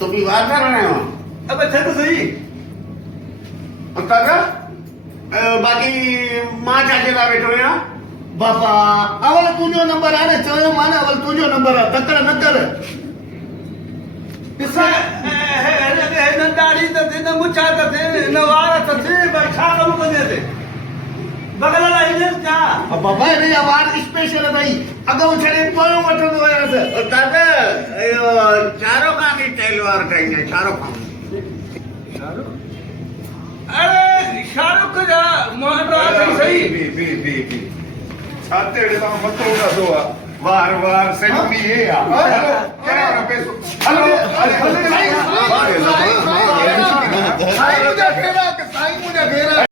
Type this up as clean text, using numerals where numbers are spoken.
तो भी बात कर रहे हो अब अच्छा तो सही काका बाकी मां चाचे ला बैठो या बाबा अवल तुझो नंबर आहे न चयो माने अवल तुझो नंबर आहे तकड़ न कर ॾिसा हिन दाढ़ी त हिन मुछा त हिन वार त पर छा कमु कंदे ते बगल लाइ ने छा बाबा रे आवाज स्पेशल भाई अगो छड़े पोयो वठंदो आयास काका यो चारो का की टेलवार करेंगे चारो का अरे शाहरुख जा मोहन सही बी छाते रे ता मतो उड़ादो आ वार वार सेल्फी है यार क्या पैसो हेलो साईं मुझे घेरा